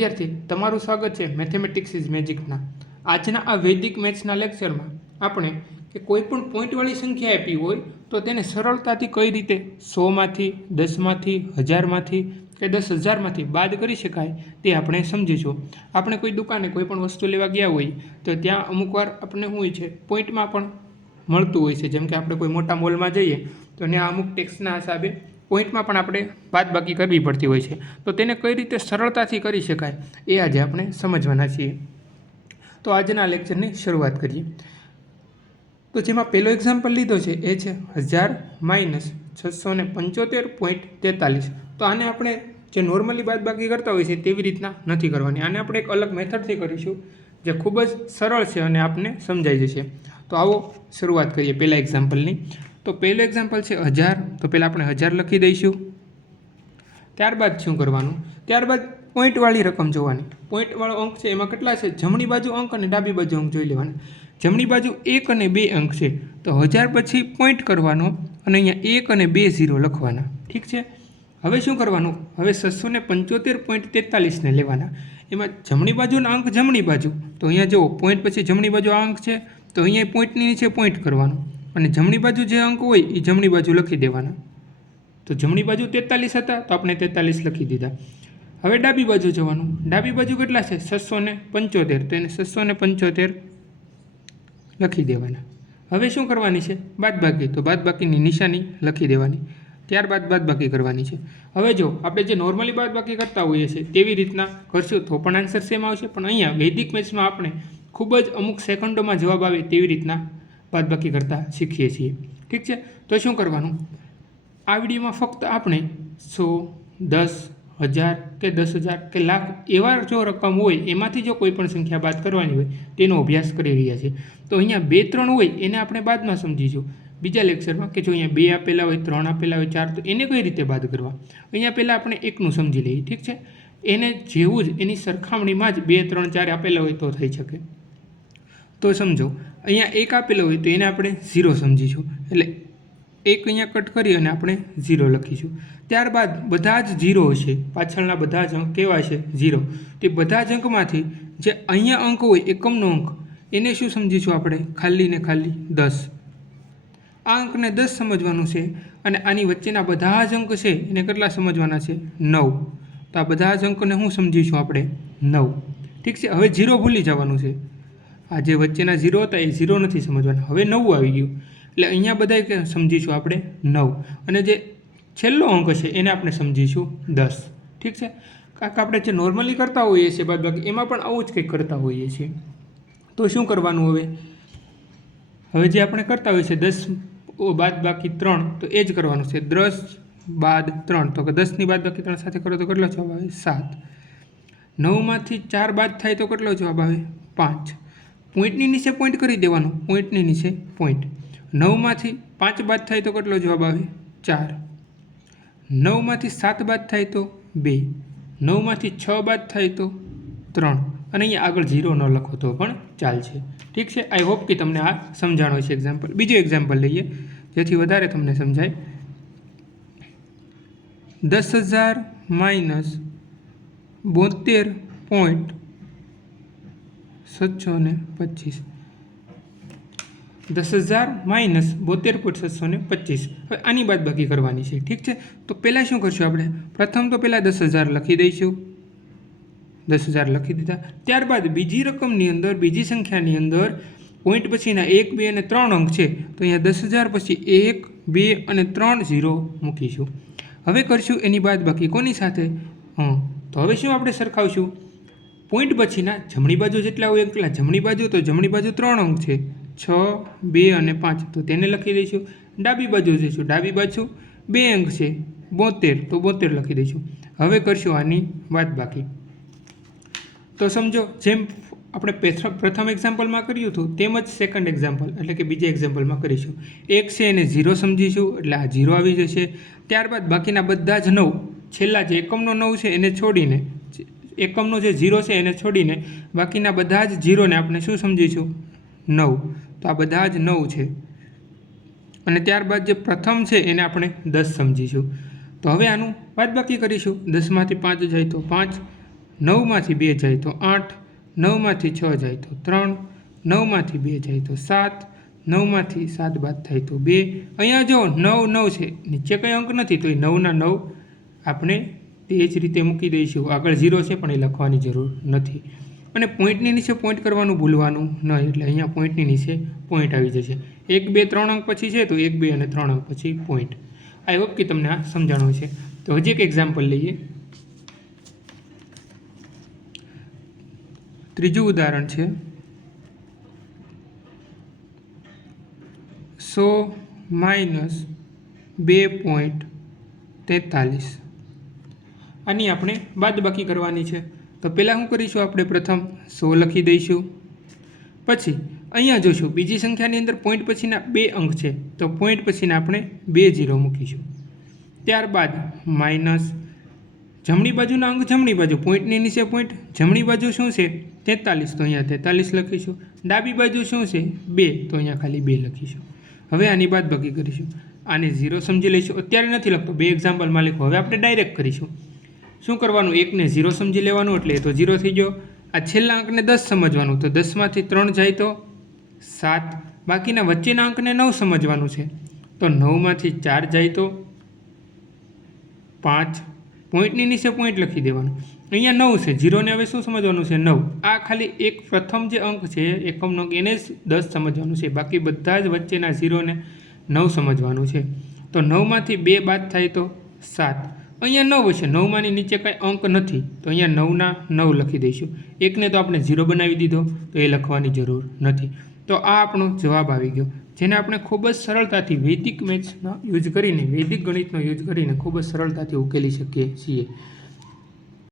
વિદ્યાર્થી, તમારું સ્વાગત છે મેથેમેટિક્સ ઇઝ મેજિકના આજના આ વૈદિક મેથ્સના લેક્ચરમાં આપણે કે કોઈ પણ પોઈન્ટવાળી સંખ્યા આપી હોય, તો તેને સરળતાથી કઈ રીતે? સોમાંથી દસમાંથી હજારમાંથી કે દસ હજારમાંથી બાદ કરી શકાય તે આપણે સમજીશું. આપણે કોઈ દુકાને કોઈ પણ વસ્તુ લેવા ગયા હોય, તો ત્યાં અમુકવાર આપણને હોય છે પોઈન્ટમાં પણ મળતું હોય છે. જેમ કે આપણે કોઈ મોટા મોલમાં જઈએ, તો ત્યાં અમુક ટેક્સના હિસાબે પોઈન્ટમાં પણ આપણે બાદબાકી કરવી પડતી હોય છે. તો તેને કઈ રીતે સરળતાથી કરી શકાય એ આજે આપણે સમજવાના છીએ. તો આજના લેક્ચરની શરૂઆત કરીએ. તો જેમાં પહેલો એક્ઝામ્પલ લીધો છે એ છે હજાર માઇનસ છસો ને પંચોતેર પોઈન્ટ તેતાલીસ. તો આને આપણે જે નોર્મલી બાદબાકી કરતા હોય છે તેવી રીતના નથી કરવાની. આને આપણે એક અલગ મેથડથી કરીશું જે ખૂબ જ સરળ છે અને આપને સમજાઈ જશે. તો આવો શરૂઆત કરીએ પહેલાં એક્ઝામ્પલની તો પહેલું એક્ઝામ્પલ છે હજાર. તો પહેલાં આપણે હજાર લખી દઈશું. ત્યારબાદ શું કરવાનું? ત્યારબાદ પોઈન્ટવાળી રકમ જોવાની. પોઈન્ટવાળો અંક છે, એમાં કેટલા છે? જમણી બાજુ અંક અને ડાબી બાજુ અંક જોઈ લેવાના. જમણી બાજુ એક અને બે અંક છે. તો હજાર પછી પોઈન્ટ કરવાનો અને અહીંયા એક અને બે ઝીરો લખવાના. ઠીક છે? હવે શું કરવાનું? હવે છસો ને પંચોતેર પોઈન્ટ તેતાલીસને લેવાના. એમાં જમણી બાજુના અંક જમણી બાજુ. તો અહીંયા જુઓ પોઈન્ટ પછી જમણી બાજુ આ અંક છે. તો અહીંયા પોઈન્ટની નીચે પોઈન્ટ કરવાનું. અને જમણી બાજુ જે અંક હોય એ જમણી બાજુ લખી દેવાના. તો જમણી બાજુ તેતાલીસ હતા, તો આપણે તેતાલીસ લખી દીધા. હવે ડાબી બાજુ જવાનું. ડાબી બાજુ કેટલા છે? છસો ને પંચોતેર. તો એને છસો ને પંચોતેર લખી દેવાના. હવે શું કરવાની છે? બાદબાકી. તો બાદબાકીની નિશાની લખી દેવાની. ત્યારબાદ બાદબાકી કરવાની છે. હવે જો આપણે જે નોર્મલી બાદબાકી કરતા હોઈએ છીએ, તેવી રીતના કરશું તો પણ આન્સર સેમ આવશે. પણ અહીંયા વૈદિક મેથ્સમાં આપણે ખૂબ જ અમુક સેકન્ડોમાં જવાબ આવે તેવી રીતના બાદબાકી કરતા શીખીએ છીએ. ઠીક છે? તો શું કરવાનું? આ વિડીયોમાં ફક્ત આપણે સો, દસ હજાર કે દસ હજાર કે લાખ એવા જો રકમ હોય, એમાંથી જો કોઈ પણ સંખ્યા બાદ કરવાની હોય, તેનો અભ્યાસ કરી રહ્યા છીએ. તો અહીંયા બે, ત્રણ હોય, એને આપણે બાદમાં સમજીશું. બીજા લેક્ચરમાં કે જો અહીંયા બે આપેલા હોય, ત્રણ આપેલા હોય, ચાર, તો એને કઈ રીતે બાદ કરવા? અહીંયા પહેલાં આપણે એકનું સમજી લઈએ. ઠીક છે? એને જેવું જ, એની સરખામણીમાં જ બે, ત્રણ, ચાર આપેલા હોય તો થઈ શકે. તો સમજો, અહીંયા એક આપેલો હોય તો એને આપણે ઝીરો સમજીશું. એટલે એક અહીંયા કટ કરી અને આપણે ઝીરો લખીશું. ત્યારબાદ બધા જ ઝીરો હશે, પાછળના બધા જ અંક કેવા છે? ઝીરો તે બધા જ અંકમાંથી જે અહીંયા અંક હોય, એકમનો અંક, એને શું સમજીશું આપણે? ખાલી ને ખાલી દસ. આ અંકને દસ સમજવાનું છે અને આની વચ્ચેના બધા જ અંક છે, એને કેટલા સમજવાના છે? નવ. તો આ બધા જ અંકને હું સમજીશું આપણે? નવ. ઠીક છે? હવે ઝીરો ભૂલી જવાનું છે. આ જે વચ્ચેના ઝીરો હતા એ ઝીરો નથી સમજવાના. હવે નવું આવી ગયું. એટલે અહીંયા બધા સમજીશું આપણે નવ. અને જે છેલ્લો અંક છે એને આપણે સમજીશું દસ. ઠીક છે? કાંક આપણે જે નોર્મલી કરતા હોઈએ છીએ બાદ બાકી એમાં પણ આવું જ કંઈક કરતા હોઈએ છીએ. તો શું કરવાનું હવે? હવે જે આપણે કરતા હોઈએ છીએ દસ બાદ બાકી ત્રણ, તો એ જ કરવાનું છે. દસ બાદ ત્રણ. તો કે દસની બાદ બાકી ત્રણ સાથે કરો તો કેટલો જવાબ આવે? સાત. નવમાંથી ચાર બાદ થાય તો કેટલો જવાબ આવે? પાંચ. પોઈન્ટની નીચે પોઈન્ટ કરી દેવાનું. પોઈન્ટની નીચે પોઈન્ટ નવમાંથી પાંચ બાદ થાય તો કેટલો જવાબ આવે? ચાર. નવમાંથી સાત બાદ થાય તો બે. નવમાંથી છ બાદ થાય તો ત્રણ. અને અહીંયા આગળ ઝીરો ન લખો તો પણ ચાલશે. ઠીક છે? આઈ હોપ કે તમને આ સમજાણો છે એક્ઝામ્પલ બીજું એક્ઝામ્પલ લઈએ. જેથી વધારે તમને સમજાય. દસ હજાર માઇનસ બોતેર પોઈન્ટ સાતસો ને પચીસ. દસ હજાર માઇનસ બોતેર પોઈન્ટ સાતસો ને પચીસ. હવે આની બાદ બાકી કરવાની છે. ઠીક છે? તો પહેલાં શું કરશું આપણે? પ્રથમ તો પહેલાં દસ હજાર લખી દઈશું. દસ હજાર લખી દીધા. ત્યારબાદ બીજી રકમની અંદર, બીજી સંખ્યાની અંદર પોઈન્ટ પછીના એક, બે અને ત્રણ અંક છે. તો અહીંયા દસ હજાર પછી એક, બે અને ત્રણ ઝીરો મૂકીશું. હવે કરશું એની બાદ બાકી કોની સાથે? હં. તો હવે શું આપણે સરખાવશું? પોઈન્ટ પછીના જમણી બાજુ જેટલા હોય એટલા જમણી બાજુ તો જમણી બાજુ ત્રણ અંક છે. છ, બે અને પાંચ. તો તેને લખી દઈશું. ડાબી બાજુ જઈશું. ડાબી બાજુ બે અંક છે. બોતેર. તો બોતેર લખી દઈશું. હવે કરશું આની વાત બાકી. તો સમજો, જેમ આપણે પ્રથમ એક્ઝામ્પલમાં કર્યું હતું, તેમ જ સેકન્ડ એક્ઝામ્પલ એટલે કે બીજા એક્ઝામ્પલમાં કરીશું. એક છે એને ઝીરો સમજીશું, એટલે આ ઝીરો આવી જશે. ત્યારબાદ બાકીના બધા જ નવ, છેલ્લા જે એકમનો નવ છે, એને છોડીને એકમનો જે ઝીરો છે એને છોડીને બાકીના બધા જ ઝીરોને આપણે શું સમજીશું? નવ. તો આ બધા જ નવ છે. અને ત્યારબાદ જે પ્રથમ છે એને આપણે દસ સમજીશું. તો હવે આનું બાદબાકી કરીશું. દસમાંથી પાંચ જાય તો પાંચ, નવમાંથી બે જાય તો આઠ, નવમાંથી છ જાય તો ત્રણ, નવમાંથી બે જાય તો સાત, નવમાંથી સાત બાદ થાય તો બે. અહીંયા જો નવ નવ છે, નીચે કંઈ અંક નથી, તો એ નવના નવ આપણે તે જ રીતે મૂકી દઈશું. આગળ ઝીરો છે, પણ એ લખવાની જરૂર નથી. અને પોઈન્ટની નીચે પોઈન્ટ કરવાનું ભૂલવાનું નહીં એટલે અહીંયા પોઈન્ટની નીચે પોઈન્ટ આવી જશે. એક, બે, ત્રણ અંક પછી છે, તો એક, બે અને ત્રણ અંક પછી પોઈન્ટ આઈ હોપ કે તમને આ સમજાણું છે. તો હજી એક એક્ઝામ્પલ લઈએ. ત્રીજું ઉદાહરણ છે. સો માઇનસ બે પોઈન્ટ તેતાલીસ. આની આપણે બાદબાકી કરવાની છે. તો પહેલાં શું કરીશું આપણે પ્રથમ સો લખી દઈશું. પછી અહીંયા જોશું બીજી સંખ્યાની અંદર પોઈન્ટ પછીના બે અંક છે. તો પોઈન્ટ પછીના આપણે બે જીરો મૂકીશું. ત્યારબાદ માઇનસ જમણી બાજુના અંક જમણી બાજુ. પોઈન્ટની નીચે પોઈન્ટ જમણી બાજુ શું છે? તેતાલીસ. તો અહીંયા તેતાલીસ લખીશું. ડાબી બાજુ શું છે? બે. તો અહીંયા ખાલી બે લખીશું. હવે આની બાદ બાકી કરીશું. આને ઝીરો સમજી લઈશું. અત્યારે નથી લખતો. બે એક્ઝામ્પલમાં લખો. હવે આપણે ડાયરેક્ટ કરીશું. શું કરવાનું? એકને ઝીરો સમજી લેવાનું એટલે એ તો ઝીરો થઈ ગયો. આ છેલ્લા અંકને દસ સમજવાનું. તો દસમાંથી ત્રણ જાય તો સાત. બાકીના વચ્ચેના અંકને નવ સમજવાનું છે. તો નવમાંથી ચાર જાય તો પાંચ. પોઈન્ટની નીચે પોઈન્ટ લખી દેવાનું. અહીંયા નવ છે. ઝીરોને હવે શું સમજવાનું છે? નવ. આ ખાલી એક પ્રથમ જે અંક છે એકમનો અંક, એને જ દસ સમજવાનું છે. બાકી બધા જ વચ્ચેના ઝીરોને નવ સમજવાનું છે. તો નવમાંથી બે બાદ થાય તો સાત. અહીંયા નવ છે. નવમાંની નીચે કાંઈ અંક નથી. તો અહીંયા નવના નવ લખી દઈશું. એકને તો આપણે ઝીરો બનાવી દીધો, તો એ લખવાની જરૂર નથી. તો આ આપણો જવાબ આવી ગયો. જેને આપણે ખૂબ જ સરળતાથી વૈદિક મેથ્સનો યુઝ કરીને, વૈદિક ગણિતનો યુઝ કરીને ખૂબ જ સરળતાથી ઉકેલી શકીએ છીએ.